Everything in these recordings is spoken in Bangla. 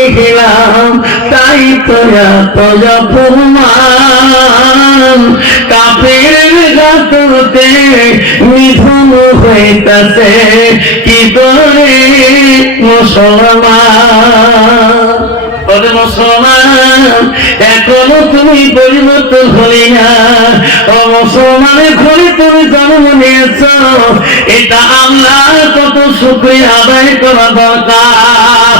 দেখিলাম তাই তো এত অপমান কাফের গাততে নিধন হইতাছে কি করে মুসলমান। ওরে মুসলমান এখনো তুমি পরিবর্তন হলি না। ও মুসলমানের ঘরে তুমি জন্ম নিয়েছ, এটা আল্লাহ কত শুকরিয়া আদায় করা দরকার।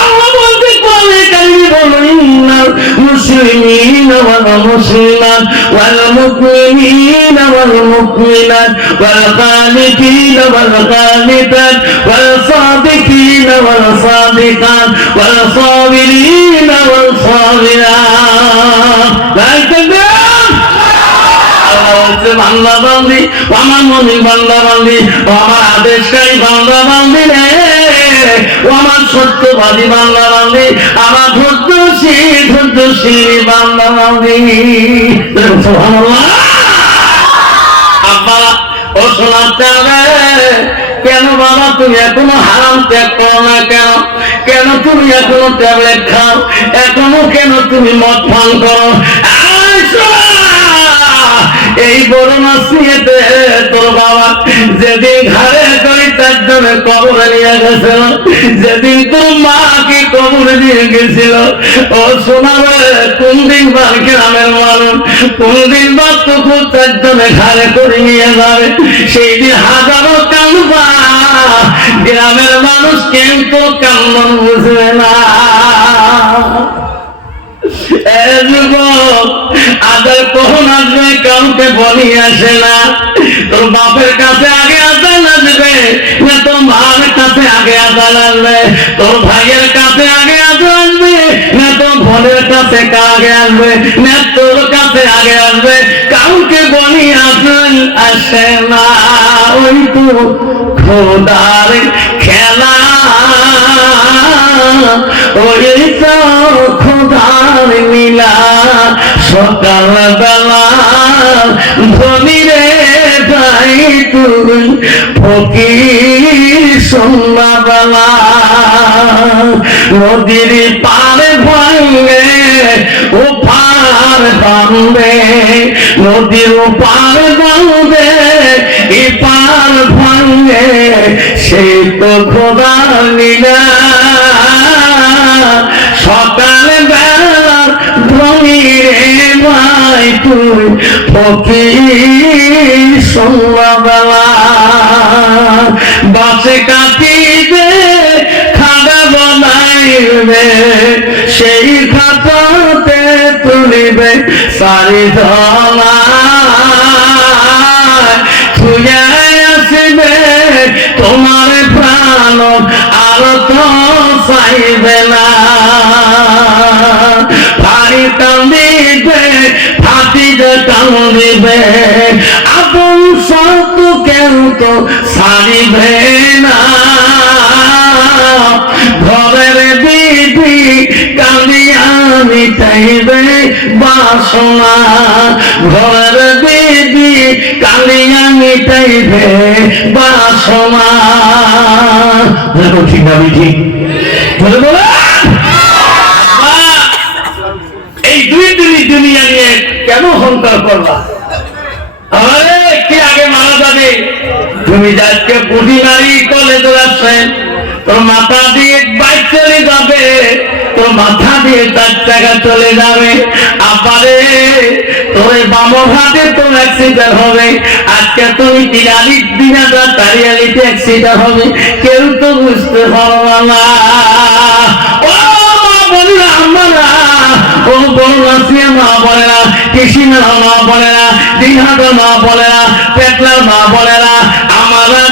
আল্লাহ বলতে কোরআনে কারিমে বলো ইন্নাল মুসলিমিনা ওয়াল মুসলিমাত ওয়াল মুমিনিনা ওয়াল মুমিনাত ওয়াল কানিতিনা ওয়াল কানিতাত ওয়াল সাদিকিনা ওয়াল সাদিকাত ওয়াল সাবিরিনা ওয়াল সাবিরাত। বান্দা বান্দি আমার মনির বান্দা বান্দি ও আমার আদেশকারী বান্দা বান্দি রে, ও আমার সত্যবাদী বান্দা বান্দি, আমার ধৈর্যশীল বান্দা বান্দি। সুবহানাল্লাহ। আব্বা ও শোনাতে হবে কেন বাবা তুমি এখনো হারাম ত্যাগ করো না? কেন কেন তুমি এখনো ট্যাবলেট খাও? এখনো কেন তুমি মদ পান করো? এই বড় মাসিয়েতে তোর বাবা যেদিন ঘরে করে তার জন্য কবরে নিয়ে গেছিল, যেদিন তোর মাকে কবরে দিয়ে গেছিল, ও শোনাবে কোন দিন বার গ্রামের মানুষ কোন দিন বার তখন তার জন্য ঘরে করে নিয়ে যাবে, সেই দিন হাজারো কান্দবা গ্রামের মানুষ কিন্তু কান্দন বুঝবে না। আদার কখন আসবে কাউকে বলি আসে না। তোর বাপের কাছে আগে আদান আসবে না তোর মার কাছে আগে আদান আসবে, তোর ভাইয়ের কাছে আগে আদান আসবে না তোর বোনের কাছে আগে আসবে না তোর কাছে আগে আসবে, কাউকে বলি আসে না। ওই তো খোদার খেলা, ওই তো খোদার নীলা। সকাল বেলা ধনী রে ভাই তুই ফকির সন্ধ্যা বেলা, নদীর পারে ভাঙে ও পার ভাঙবে, নদীর পার ভাঙবে এ পার ভাঙে, সেই তো খোদার নীলা। সকাল বেলা ধনী রে ভাই তুই ফকির সন্ধ্যা বেলা, বাসে কাটিবে খাদা বানাইবে সেই খাতাতে তুলিবে সারি ধলা, ছুঁয়ে আসবে তোমার প্রাণ আর তো চাইবে না। ফাড়ি টান দিবে ফাটিতে টান দিবে আপন সত কেউ তো ছাড়িবে না। ঘরের দিদি কাঁদিয়া মিটাইবে বাসনা, ঘরের দিদি কাঁদিয়া মিটাইবে বাসনা। ঠিক ভাবি ঠিক এই দুই দিনই দুনিয়া নিয়ে কেন অহংকার করবা? আরে কি আগে মারা যাবে? তুমি আজকে বুড়ি নারী কলেজে আসছেন, তোর মাথা দিয়ে বাইক চলে যাবে, তোর মাথা দিয়ে 4 টাকা চলে যাবে। আপারে তোর বাম হাতে তোর অ্যাক্সিডেন্ট হবে, আজকে তুমি দিনাদার তারিয়ালিতে অ্যাক্সিডেন্ট হবে, কেউ তো বুঝতে পারবা না। ও মা বলরা আমরা ও বড় নাসিয়া মা বলে না, কৃষ্ণা মা বলে না, দিনহাটা মা বলে না, পেটলার মা বলে না, আমরা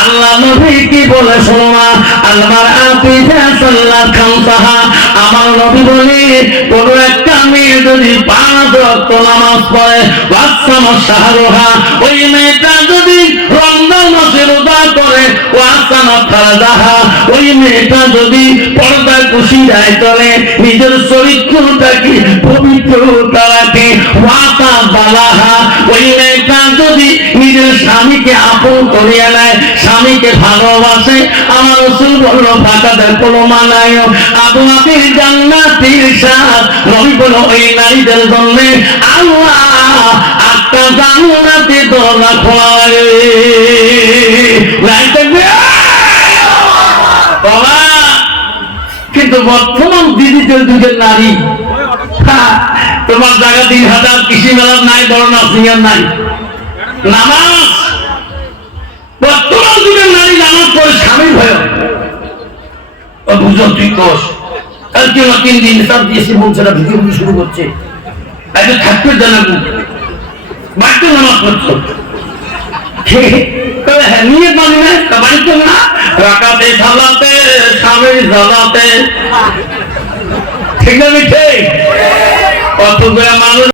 আল্লাহ নবী কি বলে শোনো না, আল্লাহর আতিফা সাল্লাত খামসাহা, আমার নবী বলে কোন একটা মেয়ে যদি 5 ওয়াক্ত নামাজ পড়ে ওয়াসামা শাহরুহা, ওই মেয়েটা যদি রমজান মাসে রোজা করে ওয়াসানা ফারাদাহা, ওই মেয়েটা যদি পর্দায় খুশি যায় চলে, নিজের চরিত্রটাকে পবিত্রতা রাখে, ওয়াসা বালাহা, ওই মেয়েটা যদি নিজের স্বামীকে আপন করিয়া নেয়, স্বামীকে ভালোবাসে, আমার রাসূল বলল ফাঁকাতে কোনো মানায় আপনাদের জান্নাতের স্বাদ। নবী বলল ওই নারীদের জন্য আল্লাহ একটা জান্নাতে দরজা খোলা বাবা। কিন্তু বর্তমান ডিজিটাল যুগের নারী, তোমার জায়গা 3000 কৃষি মেলা নাই, বড় নাসিয়ার নাই, নামাজ বর্তমান যুগের নারী নামাজ পড়ে স্বামী ভয় বুঝো তুই কোষ কালকে 3 দিন সব দিয়েছে বলছে না, ভিডিও শুরু করছে, আগে থাকতে জানাবো বাড়িতে নামাজ পড়ছো হ্যাঁ নিয়ে পারি না বাড়িতে না, রাকাতে সালাতে স্বামীর জ্বালাতে, ঠিক না? ঠিক কতগুলো মানুষ